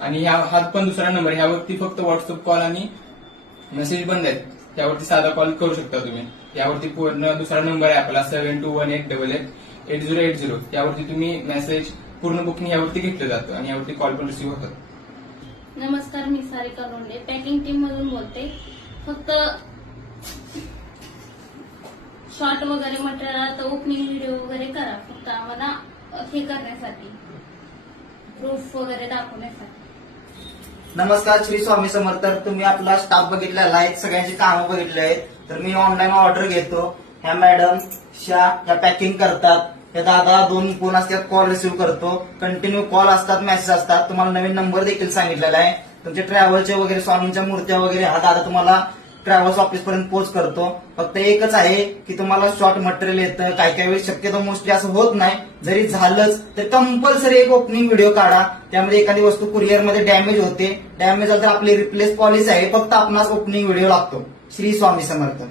आणि हा पण दुसरा नंबर, ह्यावरती फक्त व्हॉट्सअप कॉल आणि मेसेज बंद आहेत. त्यावरती साधा कॉल करू शकता तुम्ही. यावरती पूर्ण दुसरा नंबर आहे आपला 7218888080. यावरती तुम्ही मेसेज पूर्ण बुकिंग यावरती घेतलं जातं आणि यावरती कॉल पण रिसिव्ह होतात. नमस्कार, मी सारिका लोंढे पॅकिंग टीम मधून बोलते. फक्त शॉर्ट वगैरे मटेरियल ओपनिंग व्हिडिओ वगैरे करा, फक्त आम्हाला हे करण्यासाठी, प्रूफ वगैरे दाखवण्यासाठी. नमस्कार, श्री स्वामी समर्थ. तुम्ही आपला स्टाफ बघितलेला आहे, सगळ्यांची कामं बघितली आहेत. तर मी ऑनलाईन ऑर्डर घेतो. ह्या मॅडम ह्या पॅकिंग करतात. हे दादा 2 फोन असतात, कॉल रिसिव्ह करतो. कंटिन्यू कॉल असतात, मेसेज असतात. तुम्हाला नवीन नंबर देखील सांगितलेला आहे. तुमचे ट्रॅव्हलचे वगैरे स्वामींच्या मूर्त्या वगैरे हा दादा तुम्हाला ट्रॅव्हल्स ऑफिस पर्यंत पोच करतो. फक्त एकच आहे की तुम्हाला शॉर्ट मटेरियल येतं. काही वेळेस शक्यतो मोस्टली असं होत नाही. जरी झालंच तर कंपल्सरी एक ओपनिंग व्हिडिओ काढा. त्यामध्ये एखादी वस्तू कुरिअरमध्ये डॅमेज होते, डॅमेज झालं तर आपली रिप्लेस पॉलिसी आहे. फक्त आपणास ओपनिंग व्हिडिओ लागतो. श्री स्वामी समर्थ.